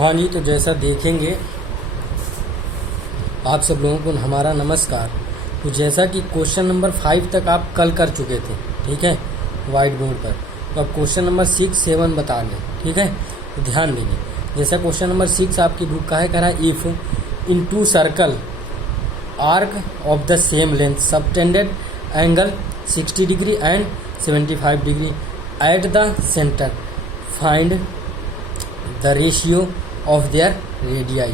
हाँ जी, तो जैसा देखेंगे आप सब लोगों को हमारा नमस्कार। तो जैसा कि क्वेश्चन नंबर 5 तक आप कल कर चुके थे, ठीक है, वाइट बोर्ड पर। तो अब क्वेश्चन नंबर 6, 7 बता लें, ठीक है। तो ध्यान देंगे, जैसा क्वेश्चन नंबर 6 आपकी बुक का है, कह रहा है if in two circle arc of the same length subtended angle 60 degree and 75 degree at the centre find the ratio of their radii.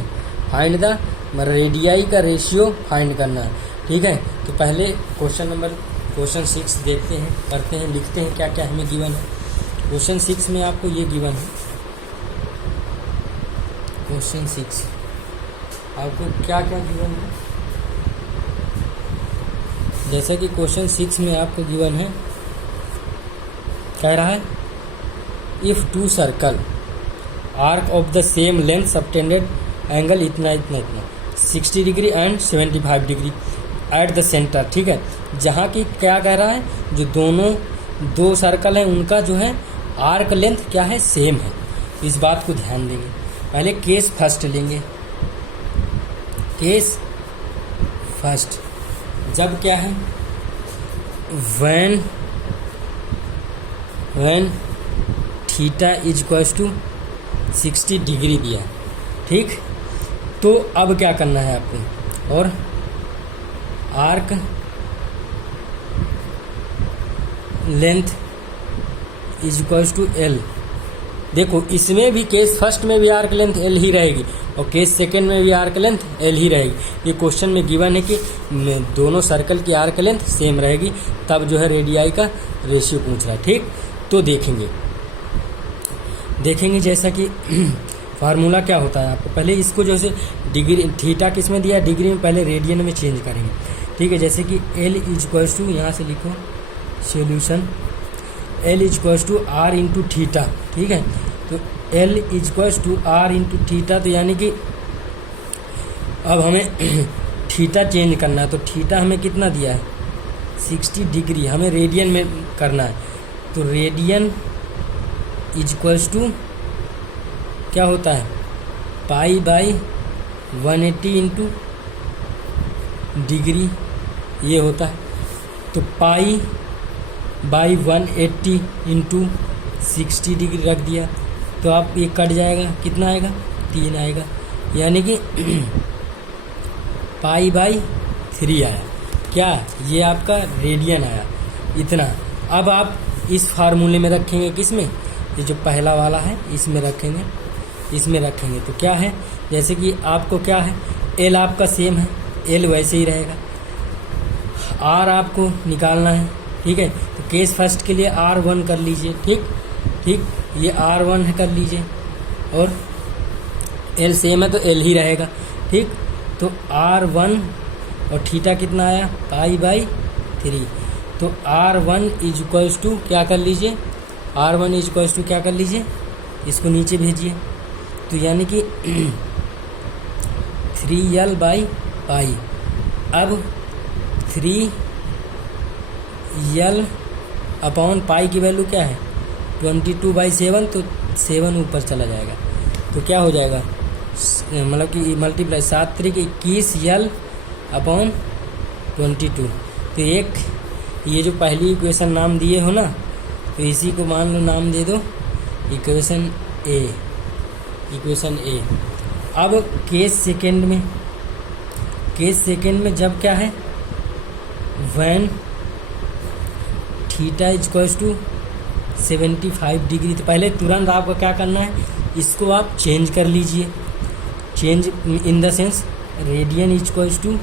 Find the radii का रेशियो फाइंड करना है, ठीक है। तो पहले क्वेश्चन 6 देखते हैं, करते हैं, लिखते हैं क्या क्या हमें गिवन है। क्वेश्चन 6 में आपको ये गिवन है। क्वेश्चन 6 आपको क्या क्या गिवन है, जैसा कि क्वेश्चन 6 में आपको गिवन है, कह रहा है if two circle arc of the same length subtended angle इतना इतना इतना 60 degree and 75 degree at the centre, ठीक है। जहाँ की क्या कह रहा है, जो दो सर्कल हैं उनका जो है आर्क लेंथ क्या है, सेम है। इस बात को ध्यान देंगे। पहले केस फर्स्ट लेंगे। केस फर्स्ट जब क्या है, when theta is equals to 60 degree दिया, ठीक। तो अब क्या करना है आपको, और arc length is equals to L. देखो, इसमें भी केस फर्स्ट में भी आर्क लेंथ एल ही रहेगी और केस सेकेंड में भी आर्क लेंथ एल ही रहेगी। ये क्वेश्चन में गिवन है कि दोनों सर्कल की आर्क लेंथ सेम रहेगी, तब जो है रेडियाई का रेशियो पूछ रहा है, ठीक। तो देखेंगे जैसा कि फार्मूला क्या होता है। आपको पहले इसको जैसे डिग्री थीटा किस में दिया, डिग्री में, पहले रेडियन में चेंज करेंगे, ठीक है। जैसे कि एल इज इक्वल्स टू, यहाँ से लिखो solution, L is equals to r into theta, ठीक है। तो L is equals to r into theta, तो यानी कि अब हमें थीटा चेंज करना है। तो थीटा हमें कितना दिया है, 60 डिग्री, हमें रेडियन में करना है। तो रेडियन इज इक्वल्स टू क्या होता है, पाई बाई 180 इंटू डिग्री, ये होता है। तो पाई बाई 180 इंटू 60 डिग्री रख दिया, तो आप ये कट जाएगा, कितना आएगा, 3 आएगा, यानी कि पाई बाई 3 आया। क्या, ये आपका रेडियन आया, इतना। अब आप इस फार्मूले में रखेंगे, किस में, ये जो पहला वाला है इसमें रखेंगे, इसमें रखेंगे। तो क्या है, जैसे कि आपको क्या है, एल आपका सेम है, एल वैसे ही रहेगा, आर आपको निकालना है, ठीक है। तो केस फर्स्ट के लिए R1 कर लीजिए, ठीक, ये R1 कर लीजिए, और एल सेम है तो एल ही रहेगा, ठीक। तो R1 और थीटा कितना आया, पाई बाई 3। तो R1 इज इक्वल्स टू क्या कर लीजिए, R1 इज इक्वल्स टू क्या कर लीजिए, इसको नीचे भेजिए। तो यानी कि 3L बाई पाई। अब 3L अपॉन पाई की वैल्यू क्या है, 22/7, तो 7 ऊपर चला जाएगा। तो क्या हो जाएगा, मतलब कि मल्टीप्लाई 7 3 21L अपॉन 22। तो एक ये जो पहली इक्वेशन नाम दिए हो ना, तो इसी को मान लो नाम दे दो इक्वेशन ए। अब केस सेकेंड में जब क्या है, when theta is equals to 75 degree, तो पहले तुरंत आपको क्या करना है, इसको आप चेंज कर लीजिए। Change in the sense radian is equals to,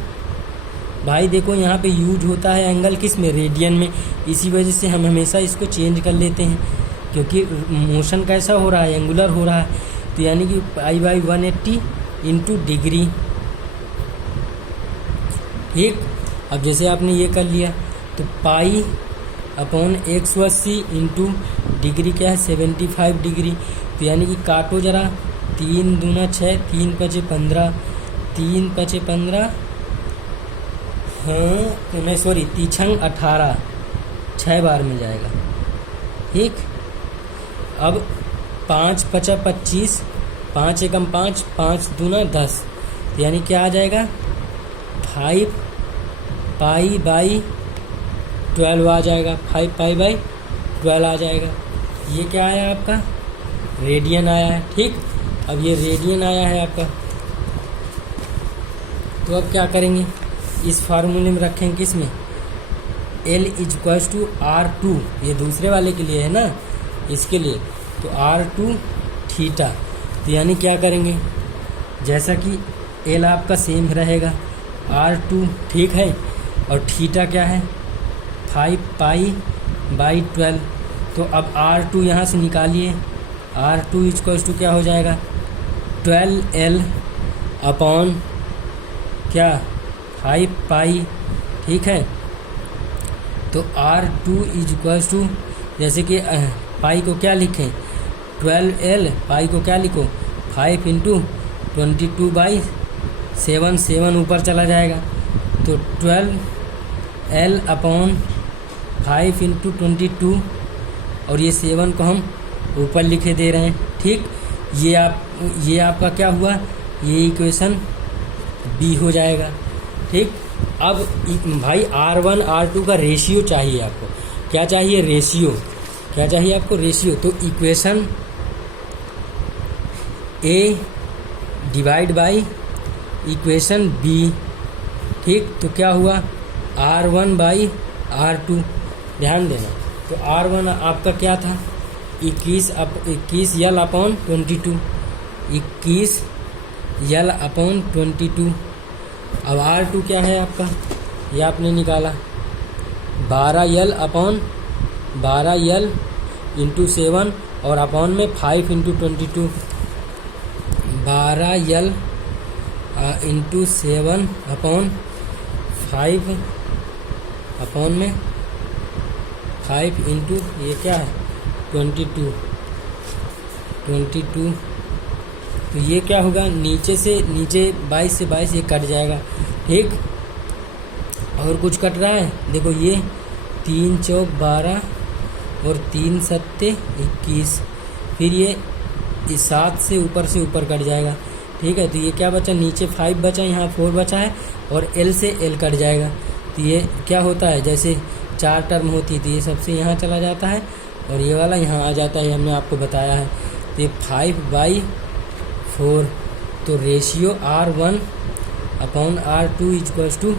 भाई देखो यहाँ पे यूज होता है एंगल किस में, रेडियन में। इसी वजह से हम हमेशा इसको चेंज कर लेते हैं, क्योंकि मोशन कैसा हो रहा है, एंगुलर हो रहा है। तो यानी कि पाई बाई 180 इंटू डिग्री, ठीक। अब जैसे आपने ये कर लिया, तो पाई अपॉन 180 इंटू डिग्री क्या है, 75 डिग्री। तो यानी कि काटो जरा, 3 दूना 6, 3 पचे 15, 3 पचे 15, हाँ तो मैं सॉरी 3 18, 6 बार में जाएगा, ठीक। अब 5 × 25 5 एकम 5, 5 दूना 10, यानी क्या आ जाएगा 5 पाई बाई 12 आ जाएगा, 5 पाई बाई 12 आ जाएगा। ये क्या आया आपका रेडियन आया है। ठीक, अब ये रेडियन आया है आपका, तो अब क्या करेंगे, इस फार्मूले में रखेंगे किस में, L = R2, ये दूसरे वाले के लिए है ना, इसके लिए, तो R2 थीटा। तो यानी क्या करेंगे, जैसा कि L आपका सेम रहेगा R2, ठीक है, और थीटा क्या है 5 पाई बाई 12। तो अब R2 यहाँ से निकालिए, R2 = क्या हो जाएगा 12L अपॉन क्या 5 पाई, ठीक है। तो R2 = जैसे कि पाई को क्या लिखें 12L, पाई को क्या लिखो 5 × 22/7, 7 ऊपर चला जाएगा, तो 12L अपॉन 5 × 22, और ये 7 को हम ऊपर लिखे दे रहे हैं। ठीक, ये आपका क्या हुआ, ये इक्वेशन बी हो जाएगा। ठीक, अब भाई R1 R2 का रेशियो चाहिए आपको, क्या चाहिए रेशियो, क्या चाहिए आपको रेशियो। तो equation A divide by equation B। ठीक, तो क्या हुआ R1 बाई R2, ध्यान देना। तो R1 आपका क्या था 21 L अपॉन 22, 21 L अपॉन 22। अब R2 क्या है आपका, ये आपने निकाला 12 L अपॉन 12 L × 7, और अपॉन में 5 × 22, 12 L × 7 अपॉन 5, अपॉन में 5 × ये क्या है 22। तो ये क्या होगा, नीचे 22 से 22 ये कट जाएगा। ठीक, और कुछ कट रहा है, देखो ये 3 चौक 12 और 3 सत्ते 21, फिर ये 7 से ऊपर कट जाएगा। ठीक है, तो ये क्या बचा, नीचे 5 बचा, यहाँ 4 बचा है, और L से L कट जाएगा। तो ये क्या होता है, जैसे 4 टर्म होती थी, ये सबसे यहाँ चला जाता है, और ये वाला यहाँ आ जाता है, हमने आपको बताया है। तो ये 5/4, तो रेशियो R1 अपॉन R2 =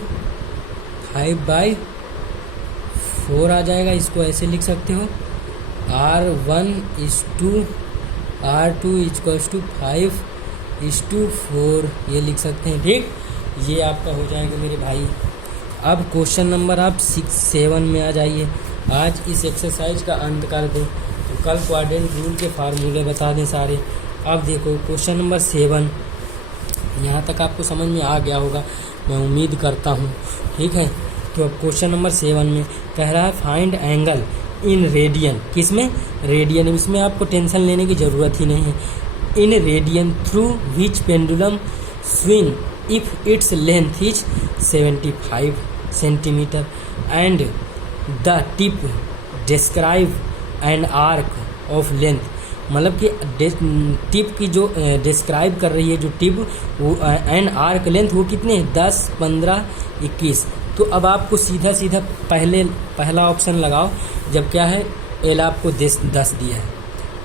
5/4 आ जाएगा। इसको ऐसे लिख सकते हो R1 = R2 = 5/4, ये लिख सकते हैं। ठीक, ये आपका हो जाएगा मेरे भाई। अब क्वेश्चन नंबर आप 6, 7 में आ जाइए। आज इस एक्सरसाइज का अंत कर दें, तो कल क्वाड्रेंट रूल के फार्मूले बता दें सारे। अब देखो क्वेश्चन नंबर 7, यहाँ तक आपको समझ में आ गया होगा, मैं उम्मीद करता हूँ। ठीक है, तो अब क्वेश्चन नंबर 7 में कह रहा है फाइंड एंगल इन रेडियन, किस में रेडियन, इसमें आपको टेंशन लेने की ज़रूरत ही नहीं है। In radian through which pendulum swing if its length is 75 centimetre and the tip describe an arc of length, मतलब कि टिप की जो डिस्क्राइब कर रही है जो टिप, वो एन आर्क लेंथ वो कितने 10, 15, 21। तो अब आपको सीधा पहला ऑप्शन लगाओ, जब क्या है एल आपको 10 दिया है,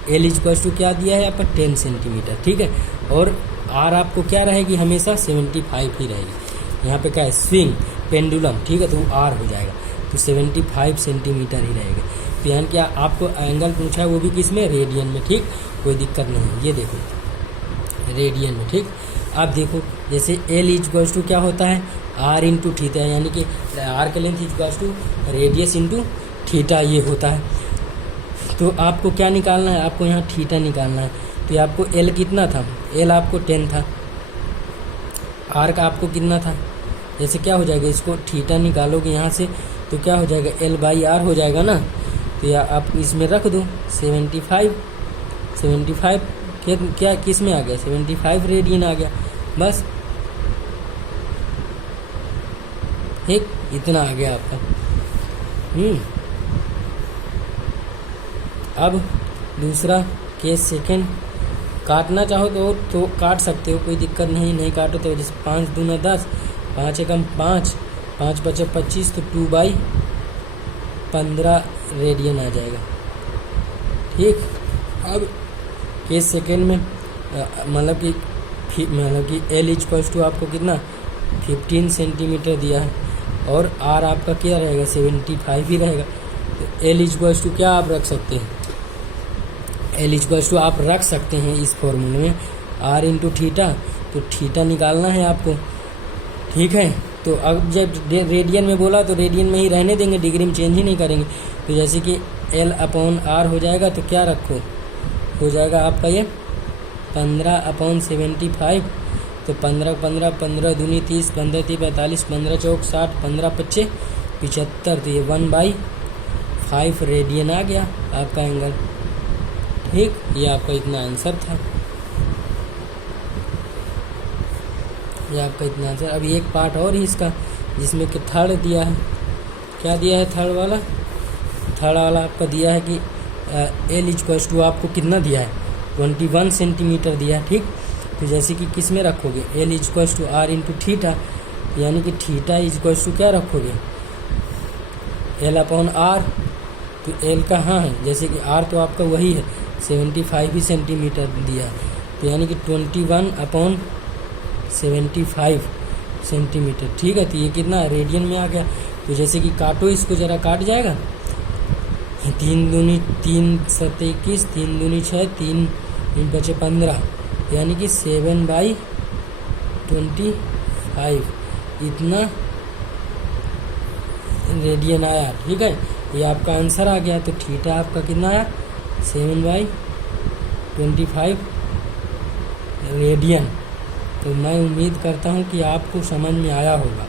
एल = क्या दिया है आपका 10 सेंटीमीटर। ठीक है, और आर आपको क्या रहेगी हमेशा 75 ही रहेगी। यहाँ पे क्या है स्विंग पेंडुलम, ठीक है, तो वो आर हो जाएगा, तो 75 सेंटीमीटर ही रहेगा। तो यानी क्या आपको एंगल पूछा है, वो भी किस में रेडियन में। ठीक, कोई दिक्कत नहीं है, ये देखो रेडियन में। ठीक, आप देखो जैसे एल = क्या होता है R × थीटा, यानी कि आर का लेंथ = रेडियस × थीटा, ये होता है। तो आपको क्या निकालना है, आपको यहाँ थीटा निकालना है। तो आपको एल कितना था, एल आपको 10 था, आर का आपको कितना था, जैसे क्या हो जाएगा, इसको थीटा निकालोगे यहाँ से तो क्या हो जाएगा L/R हो जाएगा ना। तो या आप इसमें रख दो 75 क्या किस में आ गया 75 रेडियन आ गया, बस ठीक इतना आ गया आपका। अब दूसरा केस सेकंड काटना चाहो तो काट सकते हो, कोई दिक्कत नहीं, नहीं काटो तो जैसे 5 दूना 10, 5 एकम 5, 5 बचे 25, तो 2/15 रेडियन आ जाएगा। ठीक, अब केस सेकेंड में मतलब कि L इक्वल्स टू आपको कितना 15 सेंटीमीटर दिया है और R आपका क्या रहेगा 75 ही रहेगा। तो L इक्वल्स टू क्या आप रख सकते हैं, L इक्वल्स टू आप रख सकते हैं इस फॉर्मूले में R इंटू थीटा, तो थीटा निकालना है आपको। ठीक है, तो अब जब रेडियन में बोला तो रेडियन में ही रहने देंगे, डिग्री में चेंज ही नहीं करेंगे। तो जैसे कि L/R हो जाएगा, तो क्या रखो, हो जाएगा आपका ये 15/75, तो 15 दूनी 30, 15 × 45, 15 चौक 60, 15 पच्चे 75, तो ये 1/5 रेडियन आ गया आपका एंगल। ठीक, ये आपका इतना आंसर था, ये आपका इतना आंसर। अब एक पार्ट और ही इसका, जिसमें कि थर्ड दिया है, क्या दिया है थर्ड वाला आपका दिया है कि L इक्वल्स टू आपको कितना दिया है 21 सेंटीमीटर दिया है। ठीक, तो जैसे कि किस में रखोगे L equals to R into theta, यानी कि थीटा इक्वल्स टू क्या रखोगे L/R, तो L कहाँ है, जैसे कि R तो आपका वही है 75 ही सेंटीमीटर दिया है, तो यानी कि 21/75 सेंटीमीटर। ठीक है, तो ये कितना रेडियन में आ गया। तो जैसे कि काटो इसको, ज़रा काट जाएगा, 3 दूनी 3 7 21, 3 दूनी 6, 3 बचे 15, यानी कि 7/25 इतना रेडियन आया। ठीक है, ये आपका आंसर आ गया। तो थीटा आपका कितना आया 7/25 रेडियन। तो मैं उम्मीद करता हूँ कि आपको समझ में आया होगा।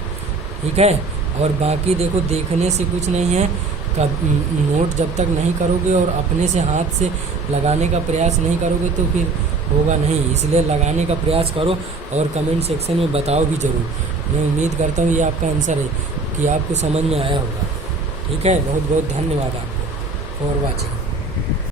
ठीक है, और बाकी देखो, देखने से कुछ नहीं है, नोट जब तक नहीं करोगे और अपने से हाथ से लगाने का प्रयास नहीं करोगे तो फिर होगा नहीं, इसलिए लगाने का प्रयास करो और कमेंट सेक्शन में बताओ भी ज़रूर। मैं उम्मीद करता हूँ ये आपका आंसर है कि आपको समझ में आया होगा। ठीक है, बहुत बहुत धन्यवाद आपको फॉर वॉचिंग।